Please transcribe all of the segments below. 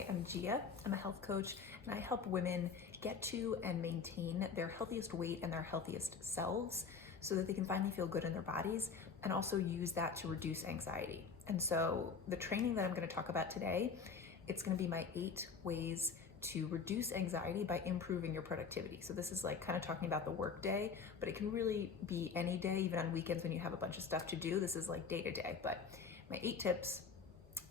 Hi, I'm Gia. I'm a health coach and I help women get to and maintain their healthiest weight and their healthiest selves so that they can finally feel good in their bodies and also use that to reduce anxiety. And so the training that I'm going to talk about today, it's going to be my 8 ways to reduce anxiety by improving your productivity. So this is like kind of talking about the work day, but it can really be any day, even on weekends when you have a bunch of stuff to do. This is like day to day, but my 8 tips,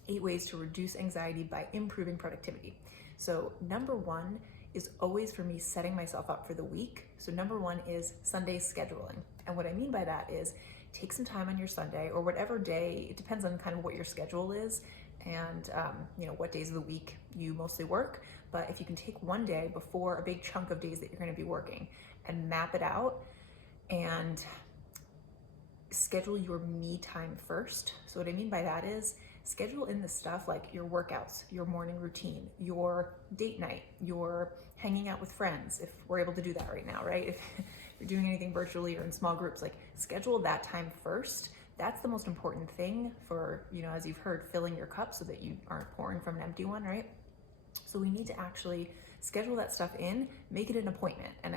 8 ways to reduce anxiety by improving productivity. So number 1 is always for me setting myself up for the week. So number 1 is Sunday scheduling. And what I mean by that is take some time on your Sunday or whatever day, it depends on kind of what your schedule is and what days of the week you mostly work. But if you can take one day before a big chunk of days that you're going to be working and map it out and schedule your me time first. So what I mean by that is schedule in the stuff like your workouts, your morning routine, your date night, your hanging out with friends, if we're able to do that right now, right? If you're doing anything virtually or in small groups, like schedule that time first. That's the most important thing for, as you've heard, filling your cup so that you aren't pouring from an empty one, right? So we need to actually schedule that stuff in, make it an appointment. And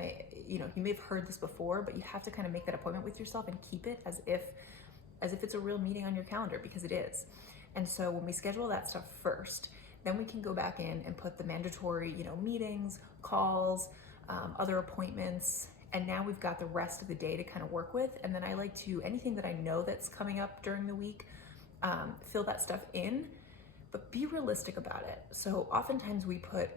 you may have heard this before, but you have to kind of make that appointment with yourself and keep it as if it's a real meeting on your calendar, because it is. And so when we schedule that stuff first, then we can go back in and put the mandatory, meetings, calls, other appointments, and now we've got the rest of the day to kind of work with. And then I like to, anything that I know that's coming up during the week, fill that stuff in, but be realistic about it. So oftentimes we put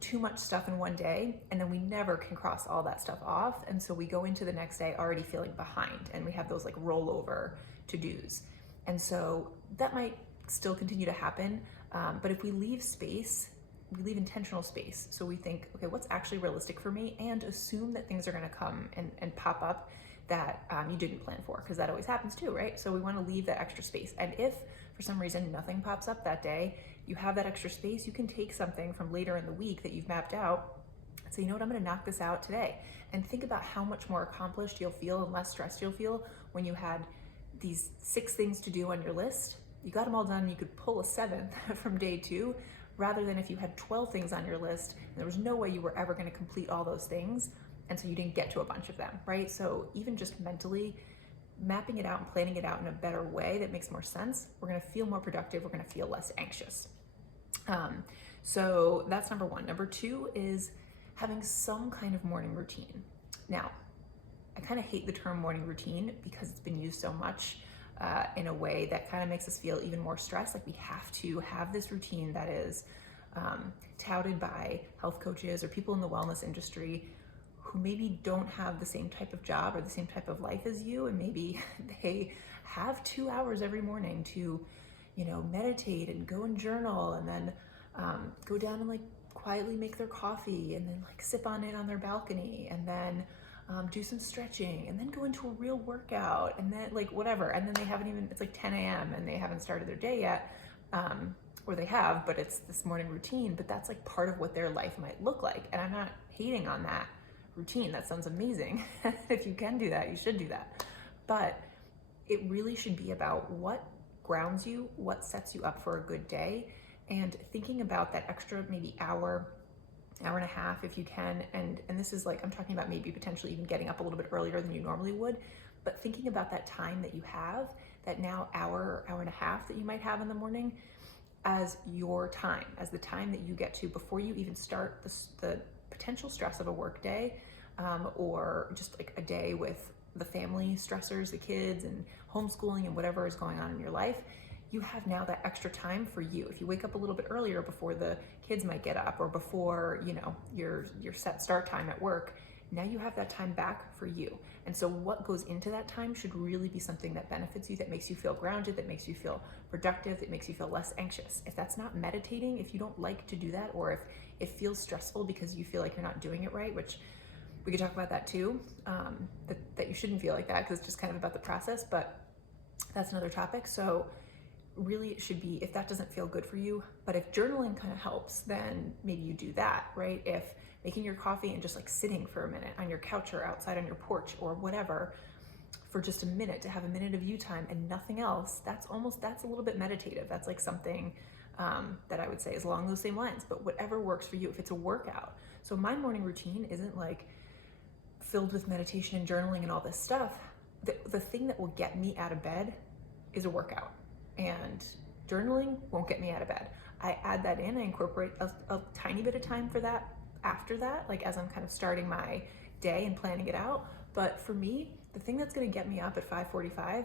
too much stuff in one day and then we never can cross all that stuff off. And so we go into the next day already feeling behind and we have those like rollover to-dos. And so that might still continue to happen. But if we leave space, we leave intentional space. So we think, okay, what's actually realistic for me, and assume that things are gonna come and pop up that you didn't plan for, because that always happens too, right? So we wanna leave that extra space. And if for some reason nothing pops up that day, you have that extra space, you can take something from later in the week that you've mapped out and say, you know what, I'm gonna knock this out today. And think about how much more accomplished you'll feel and less stressed you'll feel when you had these 6 things to do on your list. You got them all done, you could pull a 7th from day 2, rather than if you had 12 things on your list and there was no way you were ever gonna complete all those things, and so you didn't get to a bunch of them, right? So even just mentally mapping it out and planning it out in a better way that makes more sense, we're gonna feel more productive, we're gonna feel less anxious. So that's number 1. Number 2 is having some kind of morning routine. Now, I kind of hate the term morning routine because it's been used so much in a way that kind of makes us feel even more stressed. Like we have to have this routine that is touted by health coaches or people in the wellness industry who maybe don't have the same type of job or the same type of life as you, and maybe they have 2 hours every morning to, meditate and go and journal, and then go down and like quietly make their coffee, and then like sip on it on their balcony, and then do some stretching, and then go into a real workout, and then like whatever, and then they haven't even, it's like 10 a.m. and they haven't started their day yet, or they have, but it's this morning routine, but that's like part of what their life might look like. And I'm not hating on that routine, that sounds amazing. If you can do that, you should do that. But it really should be about what grounds you, what sets you up for a good day, and thinking about that extra maybe hour and a half if you can, and this is like, I'm talking about maybe potentially even getting up a little bit earlier than you normally would, but thinking about that time that you have, that now hour and a half that you might have in the morning, as your time, as the time that you get to before you even start the potential stress of a work day, or just like a day with the family stressors, the kids and homeschooling and whatever is going on in your life. You have now that extra time for you. If you wake up a little bit earlier before the kids might get up, or before your set start time at work, now you have that time back for you. And so what goes into that time should really be something that benefits you, that makes you feel grounded, that makes you feel productive, that makes you feel less anxious. If that's not meditating, if you don't like to do that, or if it feels stressful because you feel like you're not doing it right, which we could talk about that too, that you shouldn't feel like that because it's just kind of about the process, but that's another topic. So really it should be, if that doesn't feel good for you, but if journaling kind of helps, then maybe you do that, right? If making your coffee and just like sitting for a minute on your couch or outside on your porch or whatever for just a minute, to have a minute of you time and nothing else, that's a little bit meditative. That's like something that I would say is along those same lines, but whatever works for you, if it's a workout. So my morning routine isn't like filled with meditation and journaling and all this stuff. The thing that will get me out of bed is a workout, and journaling won't get me out of bed. I add that in, I incorporate a tiny bit of time for that after that, like as I'm kind of starting my day and planning it out. But for me, the thing that's going to get me up at 5:45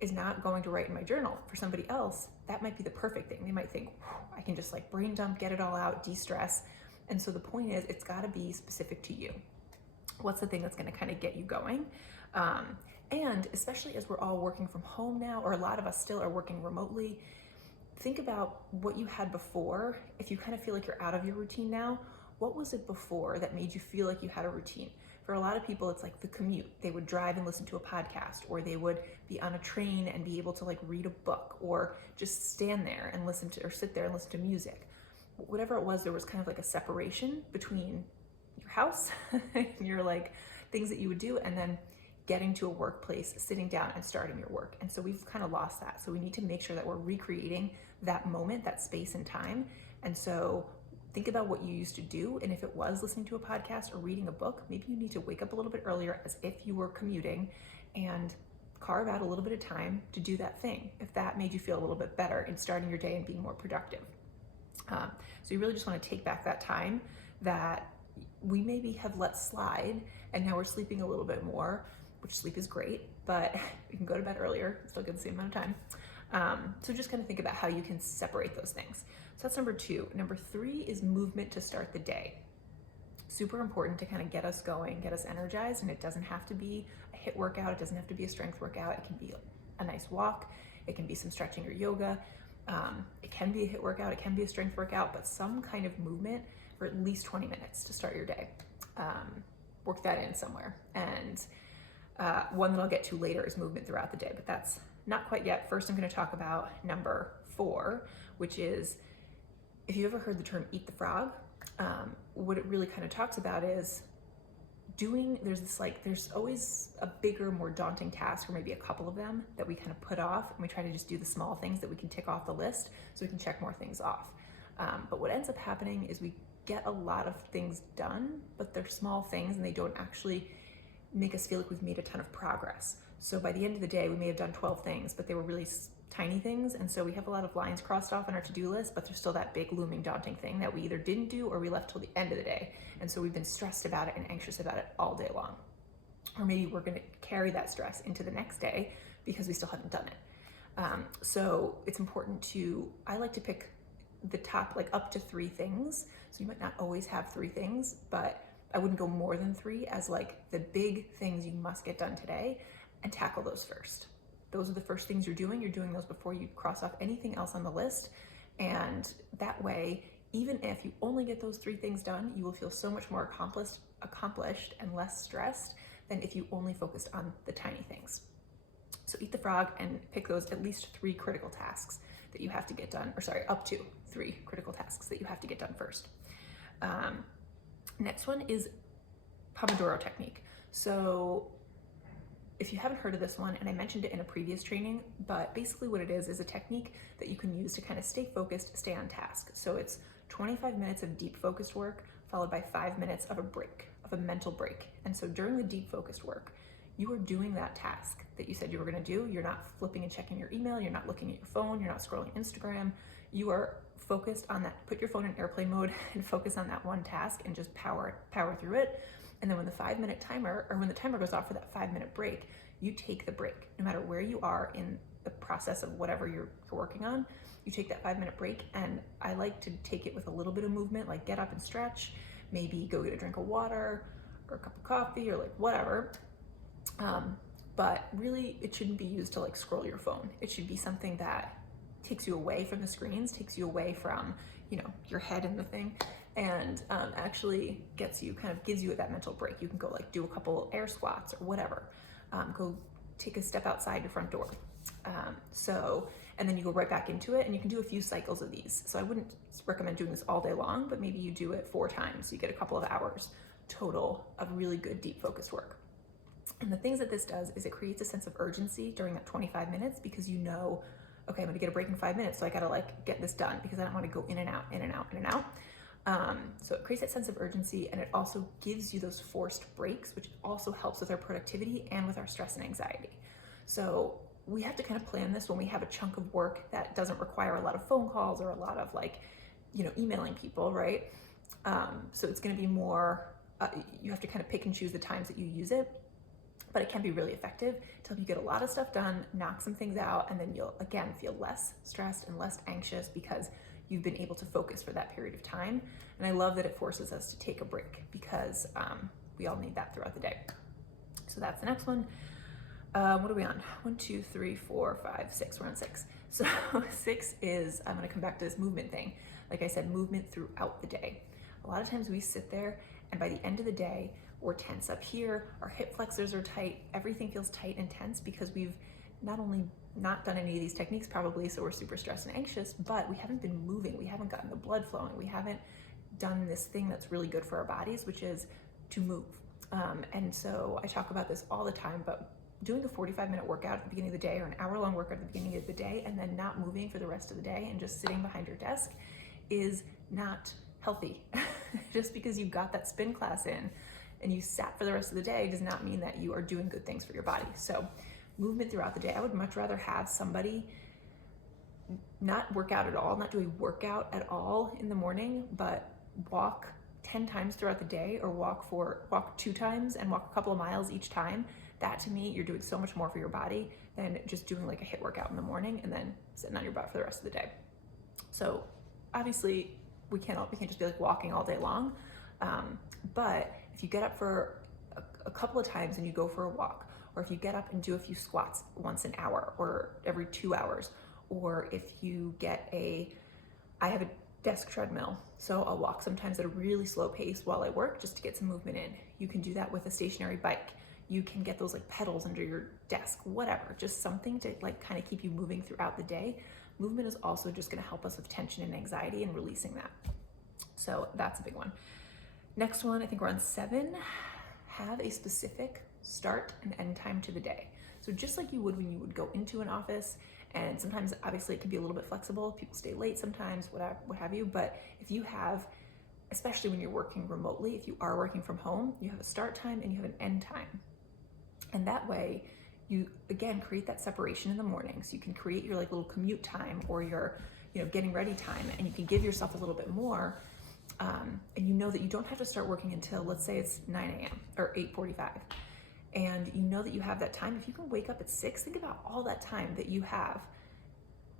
is not going to write in my journal. For somebody else, that might be the perfect thing. They might think, I can just like brain dump, get it all out, de-stress. And so the point is, it's got to be specific to you. What's the thing that's going to kind of get you going? And especially as we're all working from home now, or a lot of us still are working remotely, think about what you had before. If you kind of feel like you're out of your routine now, what was it before that made you feel like you had a routine? For a lot of people, it's like the commute. They would drive and listen to a podcast, or they would be on a train and be able to like read a book, or just stand there and listen to, or sit there and listen to music. Whatever it was, there was kind of like a separation between your house and your like things that you would do, and then getting to a workplace, sitting down and starting your work. And so we've kind of lost that. So we need to make sure that we're recreating that moment, that space and time. And so think about what you used to do. And if it was listening to a podcast or reading a book, maybe you need to wake up a little bit earlier as if you were commuting and carve out a little bit of time to do that thing, if that made you feel a little bit better in starting your day and being more productive. So you really just want to take back that time that we maybe have let slide, and now we're sleeping a little bit more, which sleep is great, but you can go to bed earlier, still get the same amount of time. So just kind of think about how you can separate those things. So that's number 2. Number 3 is movement to start the day. Super important to kind of get us going, get us energized, and it doesn't have to be a HIIT workout, it doesn't have to be a strength workout, it can be a nice walk, it can be some stretching or yoga, it can be a HIIT workout, it can be a strength workout, but some kind of movement for at least 20 minutes to start your day. Work that in somewhere. And one that I'll get to later is movement throughout the day, but that's not quite yet. First, I'm going to talk about number 4, which is, if you've ever heard the term eat the frog, what it really kind of talks about is there's always a bigger, more daunting task, or maybe a couple of them that we kind of put off, and we try to just do the small things that we can tick off the list so we can check more things off. But what ends up happening is we get a lot of things done, but they're small things and they don't actually make us feel like we've made a ton of progress. So by the end of the day, we may have done 12 things, but they were really tiny things. And so we have a lot of lines crossed off on our to-do list, but there's still that big looming daunting thing that we either didn't do or we left till the end of the day. And so we've been stressed about it and anxious about it all day long. Or maybe we're going to carry that stress into the next day because we still haven't done it. So it's important I like to pick the top, like up to 3 things. So you might not always have 3 things, but I wouldn't go more than 3 as like the big things you must get done today, and tackle those first. Those are the first things you're doing. You're doing those before you cross off anything else on the list. And that way, even if you only get those 3 things done, you will feel so much more accomplished and less stressed than if you only focused on the tiny things. So eat the frog and pick those at least 3 critical tasks that you have to get done, up to 3 critical tasks that you have to get done first. Next one is Pomodoro Technique. So if you haven't heard of this one, and I mentioned it in a previous training, but basically what it is a technique that you can use to kind of stay focused, stay on task. So it's 25 minutes of deep focused work followed by 5 minutes of a break, of a mental break. And so during the deep focused work, you are doing that task that you said you were going to do. You're not flipping and checking your email. You're not looking at your phone. You're not scrolling Instagram. You are focused on that. Put your phone in airplane mode and focus on that one task and just power through it. And then when the 5-minute timer, or when the timer goes off for that 5-minute break, you take the break. No matter where you are in the process of whatever you're working on, you take that 5-minute break. And I like to take it with a little bit of movement, like get up and stretch, maybe go get a drink of water or a cup of coffee or like whatever. But really it shouldn't be used to like scroll your phone. It should be something that takes you away from the screens, takes you away from, your head in the thing, and actually gives you that mental break. You can go like do a couple air squats or whatever. Go take a step outside your front door. And then you go right back into it, and you can do a few cycles of these. So I wouldn't recommend doing this all day long, but maybe you do it 4 times. So you get a couple of hours total of really good deep focused work. And the things that this does is it creates a sense of urgency during that 25 minutes because okay, I'm gonna get a break in 5 minutes, so I gotta like get this done because I don't want to go in and out, in and out, in and out. So it creates that sense of urgency, and it also gives you those forced breaks, which also helps with our productivity and with our stress and anxiety. So we have to kind of plan this when we have a chunk of work that doesn't require a lot of phone calls or a lot of like, emailing people, right? So it's going to be more, you have to kind of pick and choose the times that you use it, but it can be really effective to help you get a lot of stuff done, knock some things out, and then you'll again feel less stressed and less anxious because you've been able to focus for that period of time. And I love that it forces us to take a break because we all need that throughout the day. So that's the next one. What are we on? 1, 2, 3, 4, 5, 6. We're on 6. So 6 is, I'm going to come back to this movement thing. Like I said, movement throughout the day. A lot of times we sit there and by the end of the day, we're tense up here, our hip flexors are tight, everything feels tight and tense because we've not only not done any of these techniques probably, so we're super stressed and anxious, but we haven't been moving, we haven't gotten the blood flowing, we haven't done this thing that's really good for our bodies, which is to move. And so I talk about this all the time, but doing a 45-minute workout at the beginning of the day or an hour-long workout at the beginning of the day and then not moving for the rest of the day and just sitting behind your desk is not healthy. Just because you got that spin class in and you sat for the rest of the day does not mean that you are doing good things for your body. So movement throughout the day, I would much rather have somebody not work out at all, not do a workout at all in the morning, but walk 10 times throughout the day or walk 2 times and walk a couple of miles each time. That to me, you're doing so much more for your body than just doing like a HIIT workout in the morning and then sitting on your butt for the rest of the day. So obviously we can't just be like walking all day long. But if you get up for a couple of times and you go for a walk, or if you get up and do a few squats once an hour or every 2 hours, or if you get I have a desk treadmill, so I'll walk sometimes at a really slow pace while I work just to get some movement in. You can do that with a stationary bike. You can get those like pedals under your desk, whatever, just something to like kind of keep you moving throughout the day. Movement is also just going to help us with tension and anxiety and releasing that. So that's a big one. Next one, I think we're on 7. Have a specific start and end time to the day. So just like you would when you would go into an office, and sometimes obviously it can be a little bit flexible. People stay late sometimes, what have you. But if you have, especially when you're working remotely, if you are working from home, you have a start time and you have an end time. And that way you, again, create that separation in the morning. So you can create your like little commute time or your, getting ready time, and you can give yourself a little bit more. And you know that you don't have to start working until, let's say it's 9 a.m. or 8:45. And you know that you have that time. If you can wake up at 6, think about all that time that you have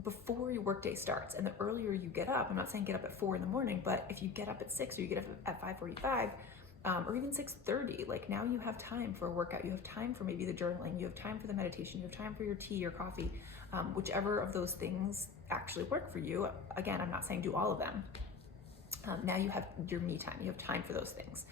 before your workday starts. And the earlier you get up, I'm not saying get up at 4 in the morning, but if you get up at 6 or you get up at 5:45, or even 6:30, like now you have time for a workout. You have time for maybe the journaling. You have time for the meditation. You have time for your tea or coffee, whichever of those things actually work for you. Again, I'm not saying do all of them. Now you have your me time. You have time for those things.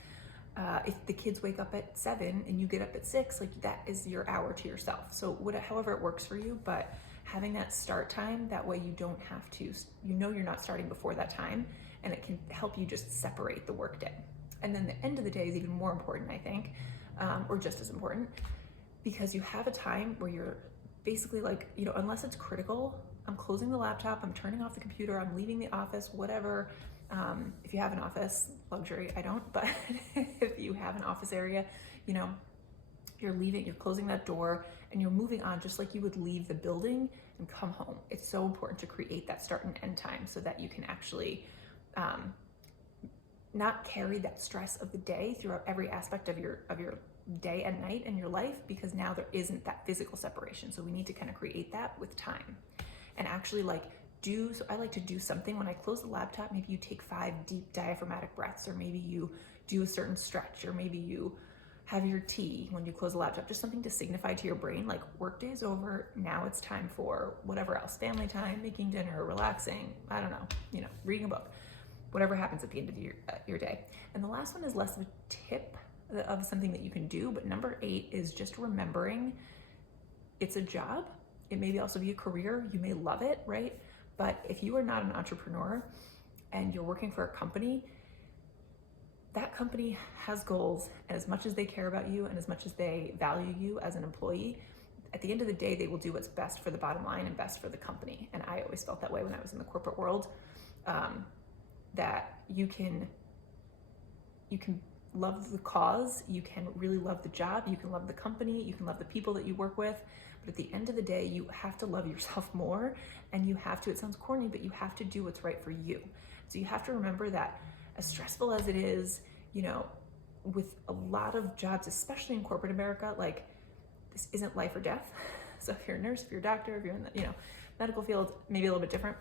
If the kids wake up at 7 and you get up at 6, like that is your hour to yourself. So however it works for you, but having that start time, that way you don't have to, you're not starting before that time, and it can help you just separate the workday. And then the end of the day is even more important, I think, or just as important, because you have a time where you're basically like, unless it's critical, I'm closing the laptop, I'm turning off the computer, I'm leaving the office, whatever. If you have an office, luxury, I don't, but if you have an office area, you're leaving, you're closing that door and you're moving on just like you would leave the building and come home. It's so important to create that start and end time so that you can actually not carry that stress of the day throughout every aspect of your day and night in your life, because now there isn't that physical separation. So we need to kind of create that with time and actually so I like to do something when I close the laptop. Maybe you take 5 deep diaphragmatic breaths, or maybe you do a certain stretch, or maybe you have your tea when you close the laptop, just something to signify to your brain, like work day's over, now it's time for whatever else, family time, making dinner, relaxing, I don't know, reading a book, whatever happens at the end of your day. And the last one is less of a tip of something that you can do, but number 8 is just remembering it's a job. It may also be a career. You may love it, right? But if you are not an entrepreneur and you're working for a company, that company has goals, and as much as they care about you and as much as they value you as an employee, at the end of the day, they will do what's best for the bottom line and best for the company. And I always felt that way when I was in the corporate world, that you can love the cause, you can really love the job, you can love the company, you can love the people that you work with, but at the end of the day, you have to love yourself more, and you have to, it sounds corny, but you have to do what's right for you. So you have to remember that as stressful as it is, you know, with a lot of jobs, especially in corporate America, like, this isn't life or death. So if you're a nurse, if you're a doctor, if you're in the, you know, medical field, maybe a little bit different.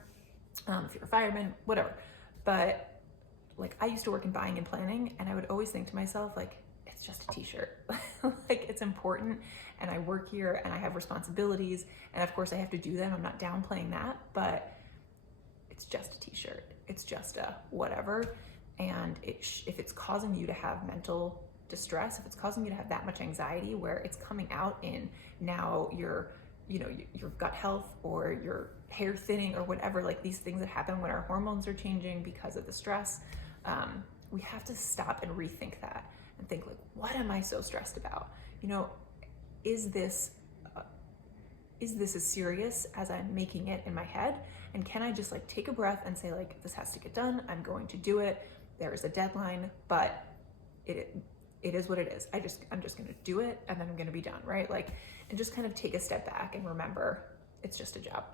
If you're a fireman, whatever. But like, I used to work in buying and planning, and I would always think to myself, like, it's just a t-shirt. Like, it's important, and I work here, and I have responsibilities, and of course I have to do them. I'm not downplaying that, but it's just a t-shirt. It's just a whatever. And if it's causing you to have mental distress, if it's causing you to have that much anxiety where it's coming out in now your gut health or your hair thinning or whatever, like these things that happen when our hormones are changing because of the stress, we have to stop and rethink that and think, like, what am I so stressed about? You know, is this as serious as I'm making it in my head? And can I just like take a breath and say, like, this has to get done. I'm going to do it. There is a deadline, but it is what it is. I'm just going to do it, and then I'm going to be done, right? Like, and just kind of take a step back and remember it's just a job.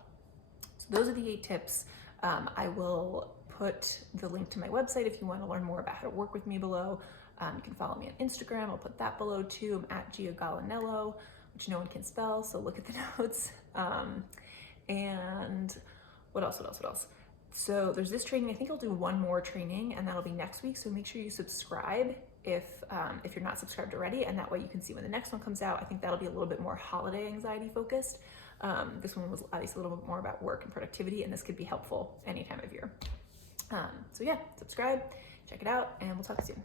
So those are the 8 tips. I will put the link to my website if you want to learn more about how to work with me below. You can follow me on Instagram. I'll put that below too. I'm at Gia Gallinello, which no one can spell, so look at the notes. And what else? So there's this training. I think I'll do one more training, and that'll be next week. So make sure you subscribe if you're not subscribed already, and that way you can see when the next one comes out. I think that'll be a little bit more holiday anxiety focused. This one was obviously a little bit more about work and productivity, and this could be helpful any time of year. So yeah, subscribe, check it out, and we'll talk soon.